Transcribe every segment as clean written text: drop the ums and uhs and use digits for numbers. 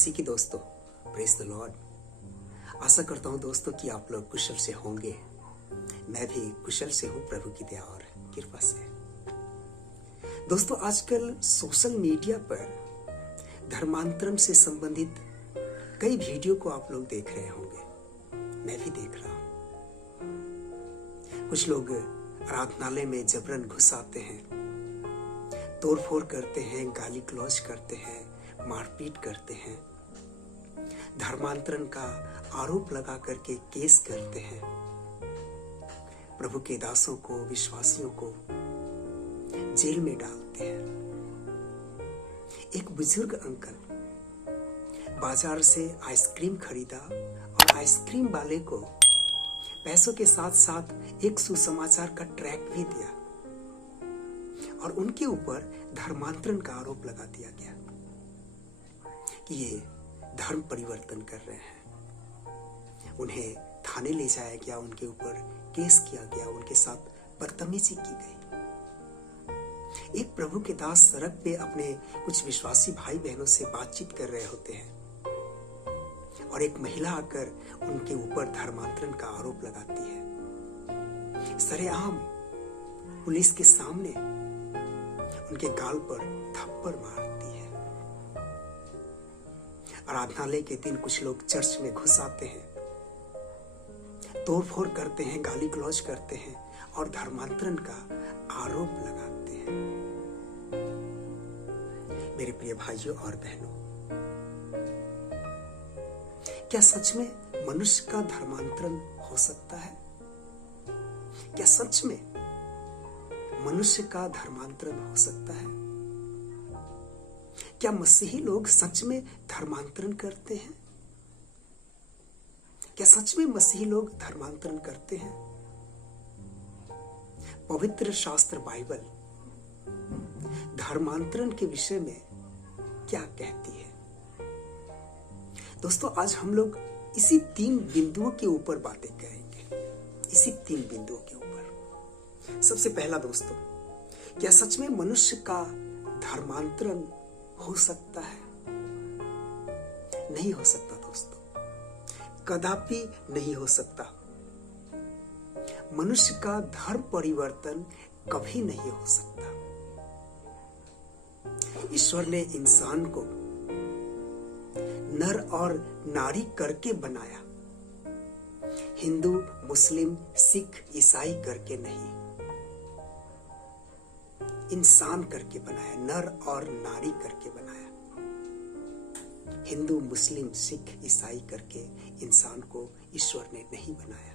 मसीह की दोस्तों, praise the Lord. आशा करता हूं दोस्तों कि आप लोग कुशल से होंगे। मैं भी कुशल से हूं प्रभु की दया और कृपा से। दोस्तों, आजकल सोशल मीडिया पर धर्मांतरण से संबंधित कई वीडियो को आप लोग देख रहे होंगे। मैं भी देख रहा हूं। कुछ लोग आराधनालय में जबरन घुस आते हैं, तोड़फोड़ करते हैं, गाली गलौज करते हैं, मारपीट करते हैं, धर्मांतरण का आरोप लगा करके केस करते हैं, प्रभु के दासों को, विश्वासियों को जेल में डालते हैं। एक बुजुर्ग अंकल बाजार से आइसक्रीम खरीदा और आइसक्रीम वाले को पैसों के साथ साथ एक सुसमाचार का ट्रैक भी दिया और उनके ऊपर धर्मांतरण का आरोप लगा दिया गया कि ये धर्म परिवर्तन कर रहे हैं। उन्हें थाने ले जाया गया, उनके ऊपर केस किया गया, उनके साथ बदतमीजी की गई। एक प्रभु के दास सड़क पे अपने कुछ विश्वासी भाई बहनों से बातचीत कर रहे होते हैं और एक महिला आकर उनके ऊपर धर्मांतरण का आरोप लगाती है। सरेआम पुलिस के सामने उनके गाल पर थप्पड़ मारती है। आराधनालय के दिन कुछ लोग चर्च में घुस आते हैं, तोड़फोड़ करते हैं, गाली गलौज करते हैं और धर्मांतरण का आरोप लगाते हैं। मेरे प्रिय भाइयों और बहनों, क्या सच में मनुष्य का धर्मांतरण हो सकता है? क्या सच में मनुष्य का धर्मांतरण हो सकता है? क्या मसीही लोग सच में धर्मांतरण करते हैं? क्या सच में मसीही लोग धर्मांतरण करते हैं? पवित्र शास्त्र बाइबल धर्मांतरण के विषय में क्या कहती है? दोस्तों, आज हम लोग इसी 3 बिंदुओं के ऊपर बातें करेंगे। इसी 3 बिंदुओं के ऊपर। सबसे पहला दोस्तों, क्या सच में मनुष्य का धर्मांतरण हो सकता है? नहीं हो सकता दोस्तों, कदापि नहीं हो सकता। मनुष्य का धर्म परिवर्तन कभी नहीं हो सकता। ईश्वर ने इंसान को नर और नारी करके बनाया, हिंदू, मुस्लिम, सिख, ईसाई करके नहीं, इंसान करके बनाया, नर और नारी करके बनाया। हिंदू, मुस्लिम, सिख, ईसाई करके इंसान को ईश्वर ने नहीं बनाया।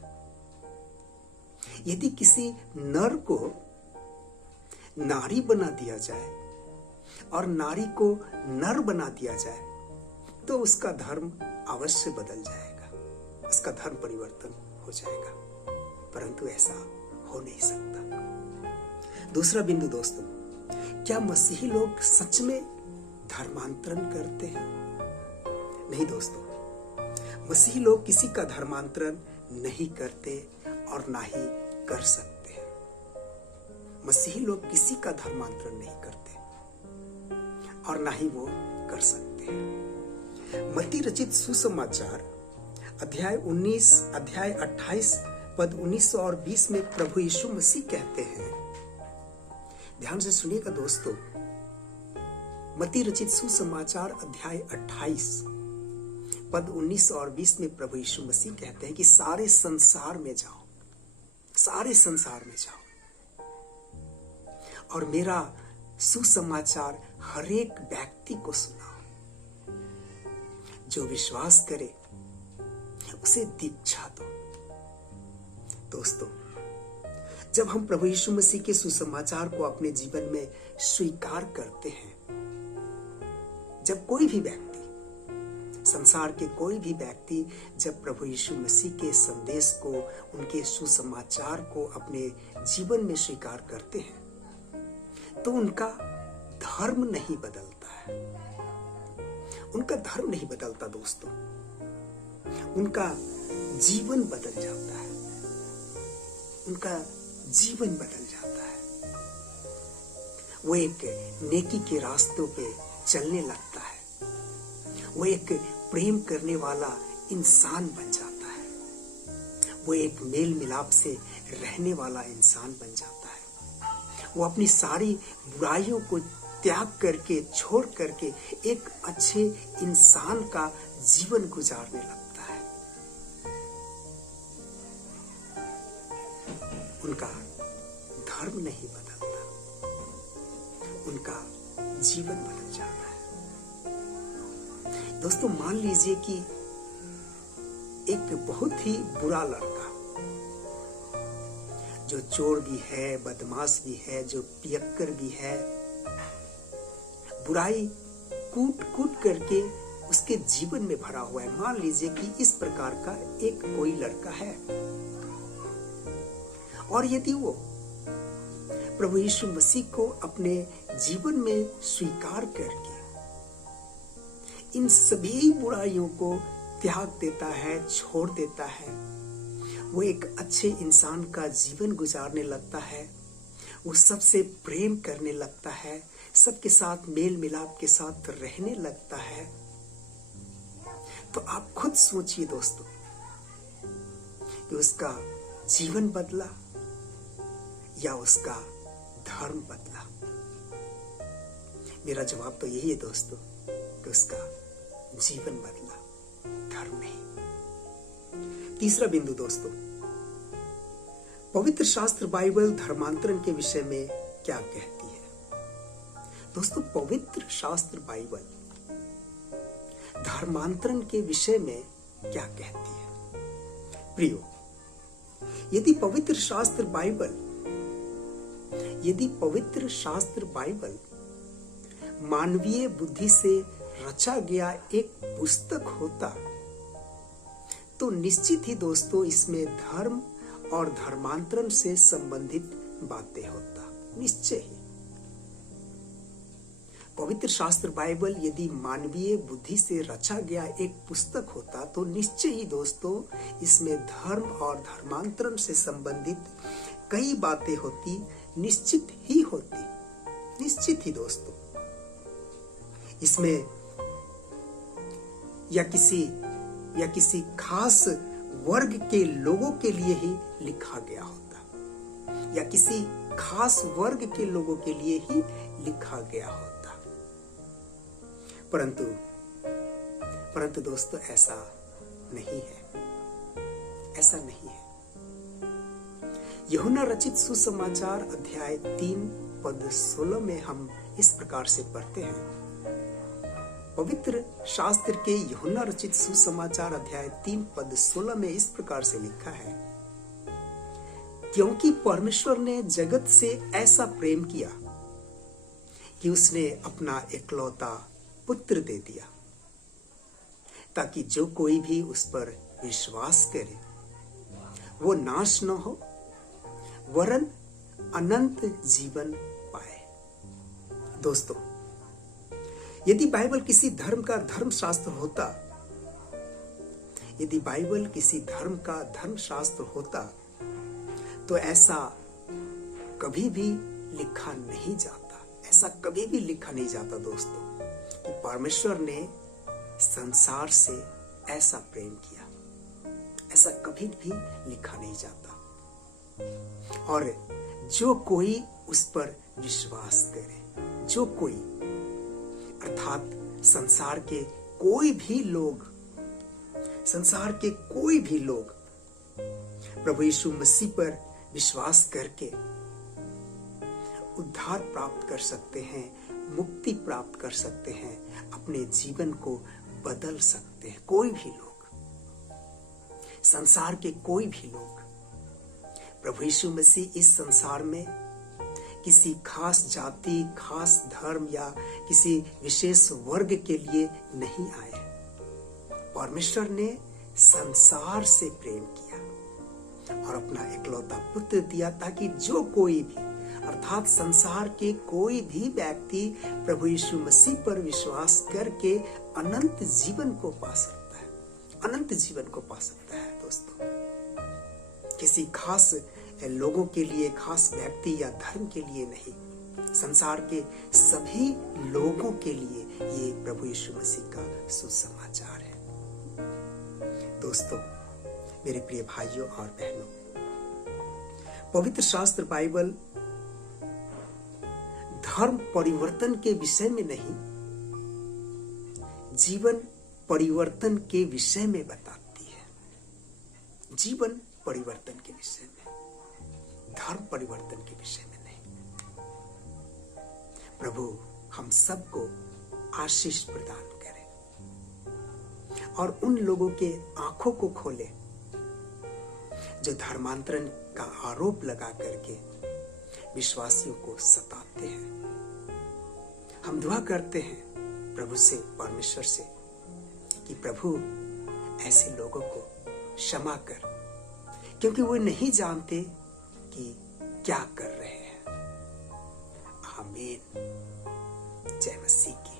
यदि किसी नर को नारी बना दिया जाए और नारी को नर बना दिया जाए तो उसका धर्म अवश्य बदल जाएगा, उसका धर्म परिवर्तन हो जाएगा, परंतु ऐसा हो नहीं सकता। दूसरा बिंदु दोस्तों, क्या मसीही लोग सच में धर्मांतरण करते हैं? नहीं दोस्तों, मसीही लोग किसी का धर्मांतरण नहीं करते और ना ही कर सकते हैं। मसीही लोग किसी का धर्मांतरण नहीं करते और ना ही वो कर सकते हैं। मत्ती रचित सुसमाचार अध्याय 28 पद 19 और 20 में प्रभु यीशु मसीह कहते हैं, ध्यान से सुनिएगा दोस्तों। मत्ती रचित सुसमाचार अध्याय 28 पद 19 और 20 में प्रभु यीशु मसीह कहते हैं कि सारे संसार में जाओ, सारे संसार में जाओ और मेरा सुसमाचार हर एक व्यक्ति को सुनाओ। जो विश्वास करे उसे दीक्षा दो। दोस्तों, जब हम प्रभु यीशु मसीह के सुसमाचार को अपने जीवन में स्वीकार करते हैं, जब कोई भी व्यक्ति, संसार के कोई भी व्यक्ति जब प्रभु यीशु मसीह के संदेश को, उनके सुसमाचार को अपने जीवन में स्वीकार करते हैं तो उनका धर्म नहीं बदलता है। उनका धर्म नहीं बदलता दोस्तों, उनका जीवन बदल जाता है। उनका जीवन बदल जाता है। वो एक नेकी के रास्तों पे चलने लगता है। वो एक प्रेम करने वाला इंसान बन जाता है। वो एक मेल मिलाप से रहने वाला इंसान बन जाता है। वो अपनी सारी बुराइयों को त्याग करके, छोड़ करके एक अच्छे इंसान का जीवन गुजारने लगता है। उनका धर्म नहीं बदलता, उनका जीवन बदल जाता है। दोस्तों, मान लीजिए कि एक बहुत ही बुरा लड़का, जो चोर भी है, बदमाश भी है, जो पियक्कर भी है, बुराई कूट कूट करके उसके जीवन में भरा हुआ है। मान लीजिए कि इस प्रकार का एक कोई लड़का है, और यदि वो प्रभु यीशु मसीह को अपने जीवन में स्वीकार करके इन सभी बुराइयों को त्याग देता है, छोड़ देता है, वो एक अच्छे इंसान का जीवन गुजारने लगता है, वो सबसे प्रेम करने लगता है, सबके साथ मेल मिलाप के साथ रहने लगता है, तो आप खुद सोचिए दोस्तों कि उसका जीवन बदला या उसका धर्म बदला। मेरा जवाब तो यही है दोस्तों कि उसका जीवन बदला, धर्म नहीं। तीसरा बिंदु दोस्तों, पवित्र शास्त्र बाइबल धर्मांतरण के विषय में क्या कहती है? दोस्तों, पवित्र शास्त्र बाइबल धर्मांतरण के विषय में क्या कहती है? प्रियो, यदि पवित्र शास्त्र बाइबल मानवीय बुद्धि से रचा गया एक पुस्तक होता, तो निश्चित ही दोस्तों इसमें धर्म और धर्मांतरण से संबंधित बातें होता, निश्चय ही। पवित्र शास्त्र बाइबल यदि मानवीय बुद्धि से रचा गया एक पुस्तक होता, तो निश्चय ही दोस्तों इसमें धर्म और धर्मांतरण से संबंधित कई बातें होती, निश्चित ही होती, निश्चित ही दोस्तों। इसमें या किसी खास वर्ग के लोगों के लिए ही लिखा गया होता, या किसी खास वर्ग के लोगों के लिए ही लिखा गया होता। परंतु दोस्तों ऐसा नहीं है, ऐसा नहीं है। यूहन्ना रचित सुसमाचार अध्याय 3 पद 16 में हम इस प्रकार से पढ़ते हैं। पवित्र शास्त्र के यूहन्ना रचित सुसमाचार अध्याय 3 पद 16 में इस प्रकार से लिखा है, क्योंकि परमेश्वर ने जगत से ऐसा प्रेम किया कि उसने अपना एकलौता पुत्र दे दिया, ताकि जो कोई भी उस पर विश्वास करे वो नाश न हो वरन अनंत जीवन पाए। दोस्तों, यदि बाइबल किसी धर्म का धर्मशास्त्र होता, यदि बाइबल किसी धर्म का धर्मशास्त्र होता, तो ऐसा कभी भी लिखा नहीं जाता, ऐसा कभी भी लिखा नहीं जाता दोस्तों कि परमेश्वर ने संसार से ऐसा प्रेम किया। ऐसा कभी भी लिखा नहीं जाता। और जो कोई उस पर विश्वास करे, जो कोई अर्थात संसार के कोई भी लोग प्रभु यीशु मसीह पर विश्वास करके उद्धार प्राप्त कर सकते हैं, मुक्ति प्राप्त कर सकते हैं, अपने जीवन को बदल सकते हैं। कोई भी लोग, संसार के कोई भी लोग, प्रभु यीशु मसीह इस संसार में किसी खास जाति, खास धर्म या किसी विशेष वर्ग के लिए नहीं आए। परमेश्वर ने संसार से प्रेम किया और अपना एकलौता पुत्र दिया, ताकि जो कोई भी अर्थात संसार के कोई भी व्यक्ति प्रभु यीशु मसीह पर विश्वास करके अनंत जीवन को पा सकता है, अनंत जीवन को पा सकता है। दोस्तों, किसी खास लोगों के लिए, खास व्यक्ति या धर्म के लिए नहीं, संसार के सभी लोगों के लिए ये प्रभु यीशु मसीह का सुसमाचार है। दोस्तों, मेरे प्रिय भाइयों और बहनों, पवित्र शास्त्र बाइबल धर्म परिवर्तन के विषय में नहीं, जीवन परिवर्तन के विषय में बताती है। जीवन परिवर्तन के विषय में, धर्म परिवर्तन के विषय में नहीं। प्रभु हम सबको आशीष प्रदान करे और उन लोगों के आंखों को खोले जो धर्मांतरण का आरोप लगा करके विश्वासियों को सताते हैं। हम दुआ करते हैं प्रभु से, परमेश्वर से, कि प्रभु ऐसे लोगों को क्षमा कर, क्योंकि वो नहीं जानते कि क्या कर रहे हैं। आमीन। जय मसीह की।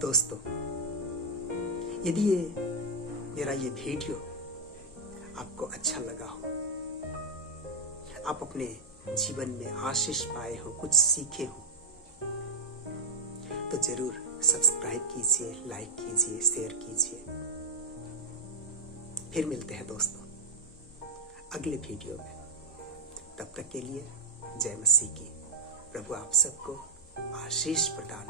दोस्तों, यदि मेरा ये वीडियो आपको अच्छा लगा हो, आप अपने जीवन में आशीष पाए हो, कुछ सीखे हो, तो जरूर सब्सक्राइब कीजिए, लाइक कीजिए, शेयर कीजिए। फिर मिलते हैं दोस्तों अगले वीडियो में। तब तक के लिए जय मसीह की। प्रभु आप सबको आशीष प्रदान